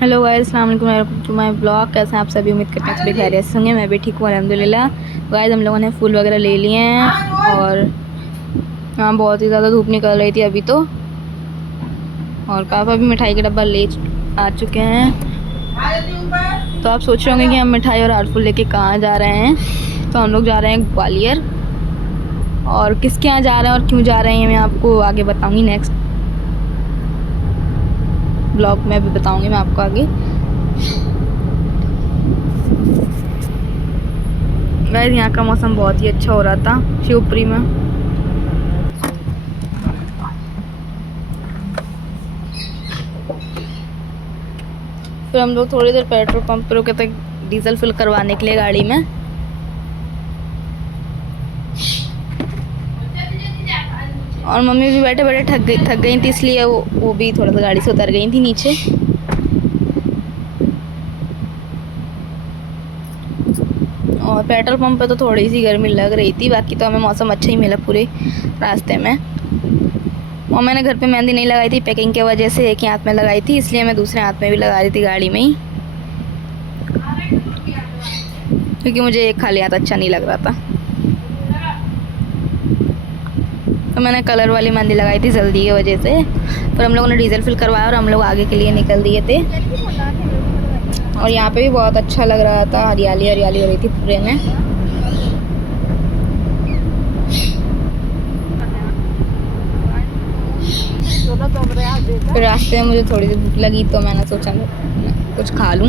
Hello guys, अस्सलाम वालेकुम, welcome to my blog. कैसे हैं आप सभी? उम्मीद करते हैं सभी खैरियत से होंगे। मैं भी ठीक हूँ अल्हम्दुलिल्लाह। गाइस, हम लोगों ने फूल वगैरह ले लिए हैं और यहाँ बहुत ही ज़्यादा धूप निकल रही थी अभी और पापा भी मिठाई का डब्बा ले आ चुके हैं। तो आप सोच रहे होंगे कि हम मिठाई और हार फूल लेके कहाँ जा रहे हैं। तो हम लोग जा रहे हैं ग्वालियर, और किसके यहाँ जा रहे हैं और क्यों जा रहे हैं मैं आपको आगे बताऊँगी। नेक्स्ट ब्लॉग में भी बताऊँगी मैं आपको आगे। गाइस, यहाँ का मौसम बहुत ही अच्छा हो रहा था शिवपुरी में। फिर हम लोग थोड़ी देर पेट्रोल पंप पर रुके थे डीजल फिल करवाने के लिए गाड़ी में। और मम्मी भी बैठे बैठे थक गई थी, इसलिए वो भी थोड़ा सा गाड़ी से उतर गई थी नीचे। और पेट्रोल पंप पे तो थोड़ी सी गर्मी लग रही थी, बाकी तो हमें मौसम अच्छा ही मिला पूरे रास्ते में। और मैंने घर पे मेहंदी नहीं लगाई थी पैकिंग की वजह से, एक ही हाथ में लगाई थी, इसलिए मैं दूसरे हाथ में भी लगा रही थी गाड़ी में ही, क्योंकि मुझे एक खाली हाथ अच्छा नहीं लग रहा था। तो मैंने कलर वाली मेहंदी लगाई थी जल्दी की वजह से। फिर हम लोगों ने डीजल फिल करवाया और हम लोग आगे के लिए निकल दिए थे। और यहाँ पे भी बहुत अच्छा लग रहा था, हरियाली हरियाली हो रही थी पूरे में। फिर रास्ते में मुझे थोड़ी सी भूख लगी, तो मैंने सोचा कुछ खा लूँ,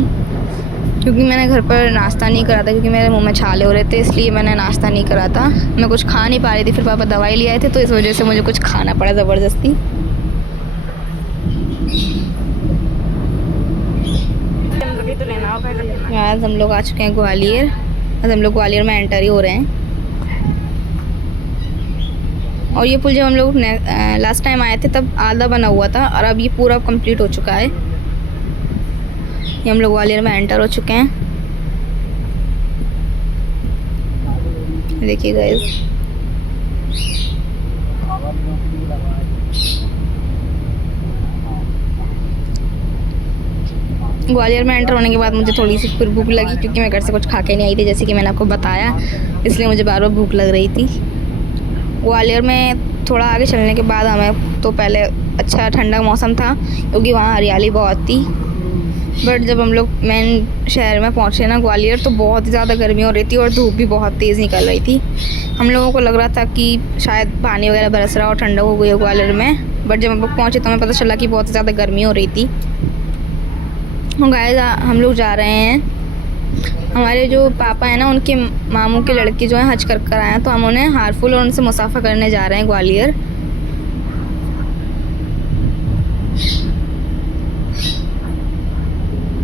क्योंकि मैंने घर पर नाश्ता नहीं करा था, क्योंकि मेरे मुंह में छाले हो रहे थे, इसलिए मैंने नाश्ता नहीं करा था। मैं कुछ खा नहीं पा रही थी। फिर पापा दवाई ले आए थे, तो इस वजह से मुझे कुछ खाना पड़ा ज़बरदस्ती। आज हम लोग आ चुके हैं ग्वालियर। आज हम लोग ग्वालियर में एंटर ही हो रहे हैं। और ये पुल जब हम लोग लास्ट टाइम आए थे तब आधा बना हुआ था, और अब ये पूरा कंप्लीट हो चुका है। ये हम लोग ग्वालियर में एंटर हो चुके हैं। देखिए गाइस, ग्वालियर में एंटर होने के बाद मुझे थोड़ी सी फिर भूख लगी, क्योंकि मैं घर से कुछ खा के नहीं आई थी, जैसे कि मैंने आपको बताया, इसलिए मुझे बार बार भूख लग रही थी। ग्वालियर में थोड़ा आगे चलने के बाद हमें तो पहले अच्छा ठंडा मौसम था, क्योंकि वहाँ हरियाली बहुत थी। बट जब हम लोग मेन शहर में पहुँचे ना ग्वालियर, तो बहुत ही ज़्यादा गर्मी हो रही थी और धूप भी बहुत तेज़ निकल रही थी। हम लोगों को लग रहा था कि शायद पानी वगैरह बरस रहा और ठंडा हो गई है ग्वालियर में। बट जब हम लोग पहुँचे तो हमें पता चला कि बहुत ही ज़्यादा गर्मी हो रही थी। गाइस, हम लोग जा रहे हैं, हमारे जो पापा हैं ना, उनके मामू के लड़के जो हैं हज कर आए हैं, तो हम उन्हें हारफुल और उनसे मुसाफा करने जा रहे हैं ग्वालियर।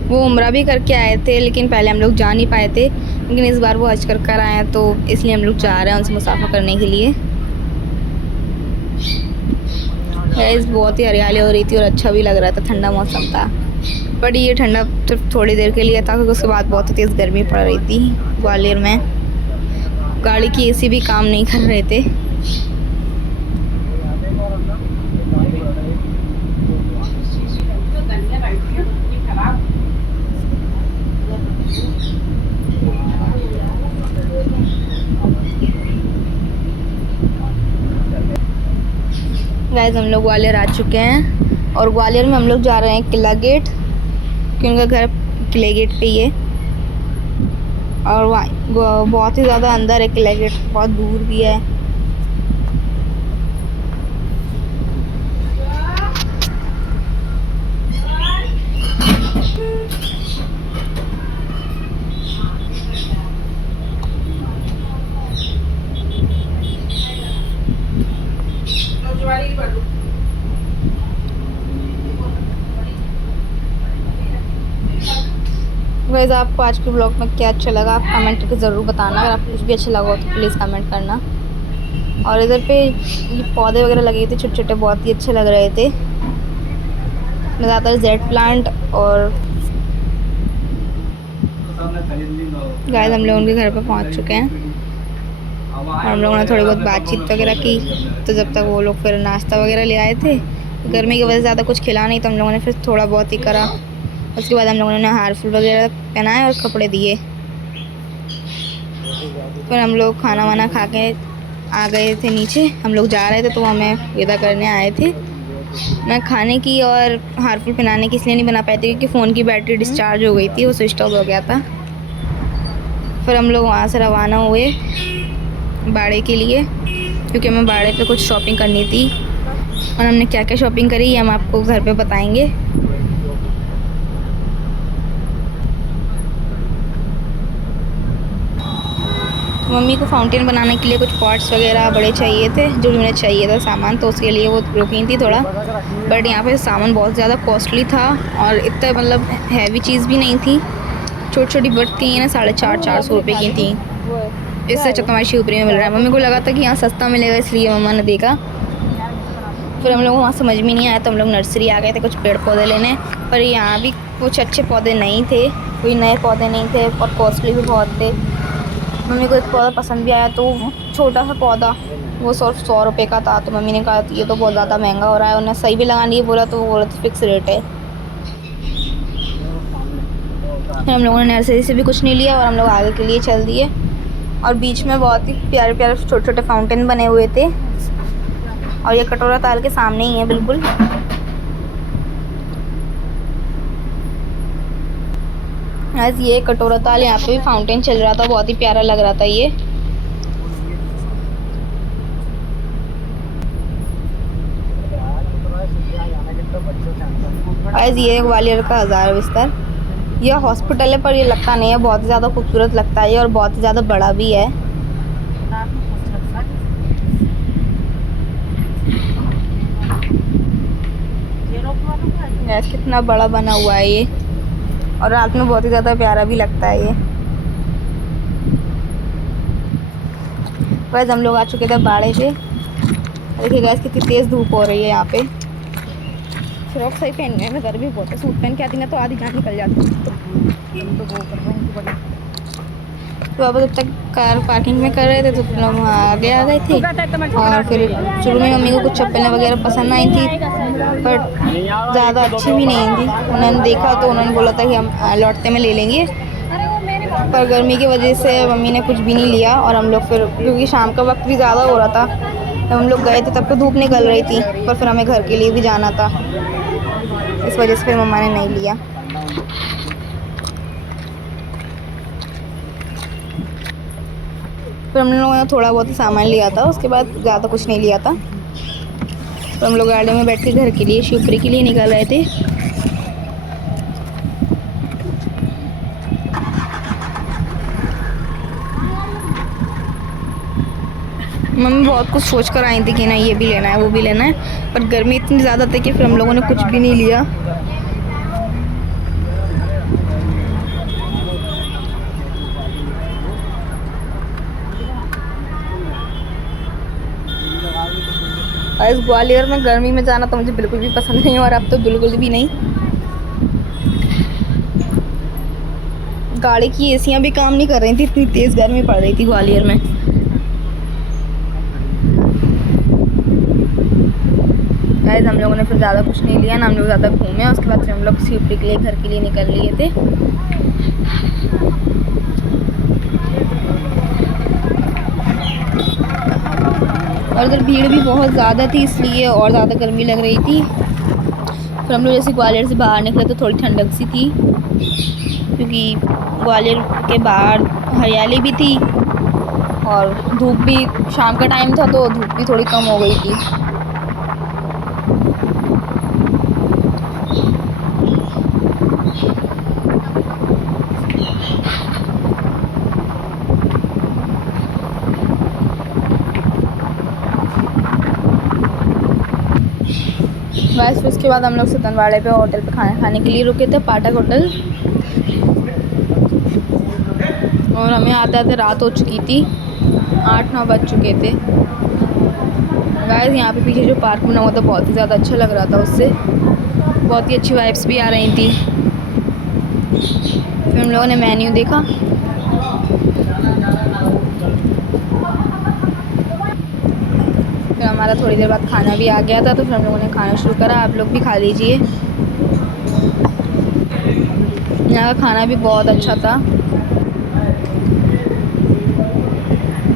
वो उम्रा भी करके आए थे, लेकिन पहले हम लोग जा नहीं पाए थे, लेकिन इस बार वो हज कर आए हैं, तो इसलिए हम लोग जा रहे हैं उनसे मुसाफा करने के लिए। गाइस, बहुत ही हरियाली हो रही थी और अच्छा भी लग रहा था, ठंडा मौसम था। बट ये ठंडा सिर्फ थोड़ी देर के लिए था, क्योंकि उसके बाद बहुत तेज़ गर्मी पड़ रही थी ग्वालियर में। गाड़ी की एसी भी काम नहीं कर रहे थे। गाइस, हम लोग ग्वालियर आ चुके हैं, और ग्वालियर में हम लोग जा रहे हैं किला गेट, क्योंकि उनका घर किले गेट पे ही है। और वहाँ बहुत ही ज़्यादा अंदर है किला गेट, बहुत दूर भी है। वैसे आपको आज के ब्लॉग में क्या अच्छा लगा, आप कमेंट करके ज़रूर बताना। अगर आपको कुछ भी अच्छा लगा हो तो प्लीज़ कमेंट करना। और इधर पे ये पौधे वगैरह लगे थे छोटे छोटे, बहुत ही अच्छे लग रहे थे। ज़्यादातर जेड प्लांट। और गाइस, हम लोग उनके घर पे पहुंच चुके हैं, और हम लोगों ने थोड़ी बहुत बातचीत वगैरह की। तो जब तक वो लोग फिर नाश्ता वगैरह ले आए थे, गर्मी की वजह से ज़्यादा कुछ खिला नहीं, तो हम लोगों ने फिर थोड़ा बहुत ही करा। उसके बाद हम लोगों ने हार फूल वगैरह पहनाए और कपड़े दिए। फिर हम लोग खाना वाना खा के आ गए थे नीचे। हम लोग जा रहे थे तो हमें विदा करने आए थे। मैं खाने की और हार फूल पहनाने की इसलिए नहीं बना पाई थी क्योंकि फ़ोन की बैटरी डिस्चार्ज हो गई थी, वो स्विच ऑफ हो गया था। फिर हम लोग वहाँ से रवाना हुए बाड़े के लिए क्योंकि हमें बाड़े पे कुछ शॉपिंग करनी थी और हमने क्या क्या शॉपिंग करी ये हम आपको घर पे बताएंगे। मम्मी को फाउंटेन बनाने के लिए कुछ पॉट्स वगैरह बड़े चाहिए थे, जो उन्हें चाहिए था सामान, तो उसके लिए वो रुकी थी थोड़ा। बट यहाँ पे सामान बहुत ज़्यादा कॉस्टली था और इतना मतलब हैवी चीज़ भी नहीं थी। छोटी छोटी बट थी ना 450 रुपये की थी। इससे अच्छा तुम्हारी शिवपुरी में मिल रहा है। मम्मी को लगा था कि यहाँ सस्ता मिलेगा इसलिए मम्मा ने देखा। फिर हम लोग वहाँ समझ में नहीं आया तो हम लोग नर्सरी आ गए थे कुछ पेड़ पौधे लेने, पर यहाँ भी कुछ अच्छे पौधे नहीं थे, कोई नए पौधे नहीं थे और कॉस्टली भी बहुत थे। मम्मी को एक पौधा पसंद भी आया तो छोटा सा पौधा वो सिर्फ 100 रुपये का था। तो मम्मी ने कहा ये तो बहुत ज़्यादा महंगा हो रहा है। उन्हें सही भी लगाने बोला तो वो बोला तो फिक्स रेट है। फिर हम लोगों ने नर्सरी से भी कुछ नहीं लिया और हम लोग आगे के लिए चल दिए। और बीच में बहुत ही प्यारे प्यारे छोटे छोटे फाउंटेन बने हुए थे और ये कटोरा ताल के सामने ही है बिल्कुल। आज ये कटोरा ताल यहाँ पे भी फाउंटेन चल रहा था, बहुत ही प्यारा लग रहा था ये। आज ये ग्वालियर का हज़ार बिस्तर, यह हॉस्पिटल है पर ये लगता नहीं है, बहुत ज़्यादा खूबसूरत लगता है और बहुत ज़्यादा बड़ा भी है। गैस कितना बड़ा बना हुआ है ये और रात में बहुत ही ज़्यादा प्यारा भी लगता है ये। बस हम लोग आ चुके थे बाड़े पे। देखिए गैस कितनी तेज़ धूप हो रही है यहाँ पे। फ्रॉक सही पहन गए, मैं गर्मी बहुत है, सूट पहन के आती ना तो आधी जान निकल जाती। तो वो कर रहा हूँ तो अब जब तक कार पार्किंग में कर रहे थे तो हम आगे आ गए थे। और फिर शुरू में मम्मी को कुछ चप्पलें वगैरह पसंद आई थी पर ज़्यादा अच्छी भी नहीं थी। उन्होंने देखा तो उन्होंने बोला था कि हम लौटते में ले लेंगे, पर गर्मी की वजह से मम्मी ने कुछ भी नहीं लिया। और हम लोग फिर क्योंकि शाम का वक्त भी ज़्यादा हो रहा था जब हम लोग गए थे तब तो धूप निकल रही थी, पर फिर हमें घर के लिए भी जाना था, इस वजह से फिर मम्मा ने नहीं लिया। फिर हम लोगों ने थोड़ा बहुत सामान लिया था, उसके बाद ज़्यादा कुछ नहीं लिया था। तो हम लोग गाड़ी में बैठ के घर के लिए शिवपुरी के लिए निकल रहे थे। मम्मी बहुत कुछ सोच कर आई थी कि ना ये भी लेना है वो भी लेना है, पर गर्मी इतनी ज़्यादा थी कि फिर हम लोगों ने कुछ भी नहीं लिया। इस ग्वालियर में गर्मी में जाना तो मुझे बिल्कुल भी पसंद नहीं और अब तो बिल्कुल भी नहीं। गाड़ी की एसियां भी काम नहीं कर रही थी, इतनी तेज़ गर्मी पड़ रही थी ग्वालियर में। गाइस हम लोगों ने फिर ज़्यादा कुछ नहीं लिया ना, हम लोग ज़्यादा घूमे। उसके बाद फिर हम लोग शिवपुरी के लिए घर के लिए निकल लिए थे। और उधर भीड़ भी बहुत ज़्यादा थी इसलिए और ज़्यादा गर्मी लग रही थी। फिर हम लोग जैसे ग्वालियर से बाहर निकले तो थोड़ी ठंडक सी थी क्योंकि ग्वालियर के बाहर हरियाली भी थी और धूप भी शाम का टाइम था तो धूप भी थोड़ी कम हो गई थी। बस फिर उसके बाद हम लोग सतनवाड़े पे होटल पे खाना खाने के लिए रुके थे, पाठक होटल। और हमें आते आते रात हो चुकी थी, 8-9 बज चुके थे। गाइस यहाँ पे पीछे जो पार्क बना हुआ था बहुत ही ज़्यादा अच्छा लग रहा था, उससे बहुत ही अच्छी वाइब्स भी आ रही थी। फिर हम लोगों ने मेन्यू देखा, फिर हमारा थोड़ी देर बाद खाना भी आ गया था तो फिर हम लोगों ने खाना शुरू करा। आप लोग भी खा लीजिए। यहाँ का खाना भी बहुत अच्छा था।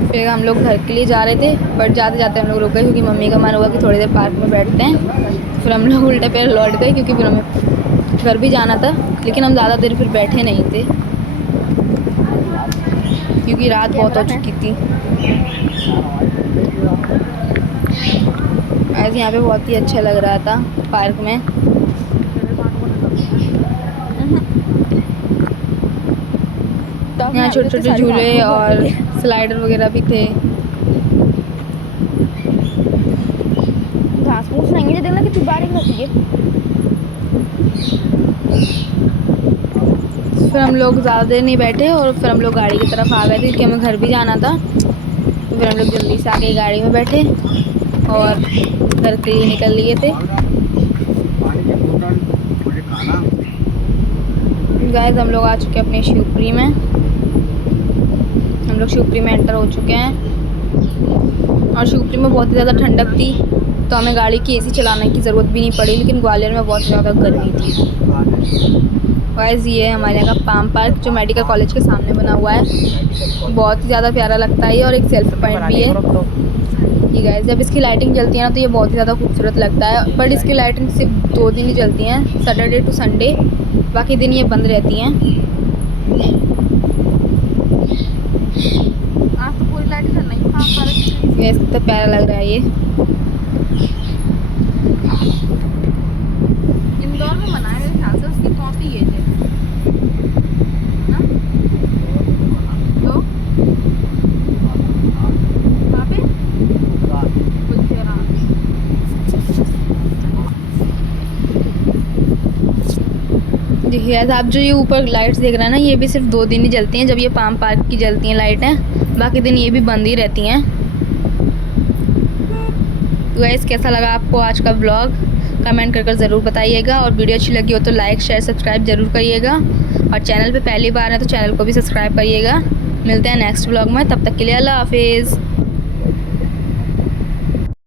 फिर हम लोग घर के लिए जा रहे थे, बट जाते जाते हम लोग रुक गए क्योंकि मम्मी का मन हुआ कि थोड़ी देर पार्क में बैठते हैं। फिर हम लोग उल्टे पैर लौट गए क्योंकि फिर हमें घर भी जाना था, लेकिन हम ज़्यादा देर फिर बैठे नहीं थे क्योंकि रात बहुत हो चुकी थी। आज यहाँ पे बहुत ही अच्छा लग रहा था पार्क में। यहाँ छोटे छोटे झूले और स्लाइडर वगैरह भी थे। घास फूस नहीं है, देखना कितनी बारीक लगती है। फिर हम लोग ज़्यादा देर नहीं बैठे और फिर हम लोग गाड़ी की तरफ आ गए थे क्योंकि हमें घर भी जाना था। तो फिर हम लोग जल्दी से आके गाड़ी में बैठे और घर के लिए निकल लिए थे। गाइस हम लोग आ चुके हैं अपने शिवपुरी में। हम लोग शिवपुरी में एंटर हो चुके हैं और शिवपुरी में बहुत ही ज़्यादा ठंडक थी, तो हमें गाड़ी की एसी चलाने की ज़रूरत भी नहीं पड़ी। लेकिन ग्वालियर में बहुत ज़्यादा गर्मी थी। गाइस ये है हमारे यहाँ का पाम पार्क जो मेडिकल कॉलेज के सामने बना हुआ है। बहुत ही ज़्यादा प्यारा लगता है और एक सेल्फी पॉइंट भी है। ये गाइस जब इसकी लाइटिंग जलती है ना तो ये बहुत ही ज़्यादा खूबसूरत लगता है। बट इसकी लाइटिंग सिर्फ 2 दिन ही जलती हैं, सैटरडे टू संडे, बाकी दिन ये बंद रहती हैं। आज तो पूरी लाइटिंग चल रही है। कितना प्यारा लग रहा है ये। इंदौर में बनाया मेरे ख्याल से, उसकी कॉपी है ये ना? तो कहाँ पे? देखिए आप जो ये ऊपर लाइट्स देख रहे हैं ना, ये भी सिर्फ 2 दिन ही जलती हैं जब ये पाम पार्क की जलती हैं लाइटें, बाकी दिन ये भी बंद ही रहती हैं। तो गाइस कैसा लगा आपको आज का ब्लॉग, कमेंट कर ज़रूर बताइएगा। और वीडियो अच्छी लगी हो तो लाइक शेयर सब्सक्राइब ज़रूर करिएगा। और चैनल पे पहली बार है तो चैनल को भी सब्सक्राइब करिएगा। मिलते हैं नेक्स्ट ब्लॉग में, तब तक के लिए अल्लाह हाफिज़।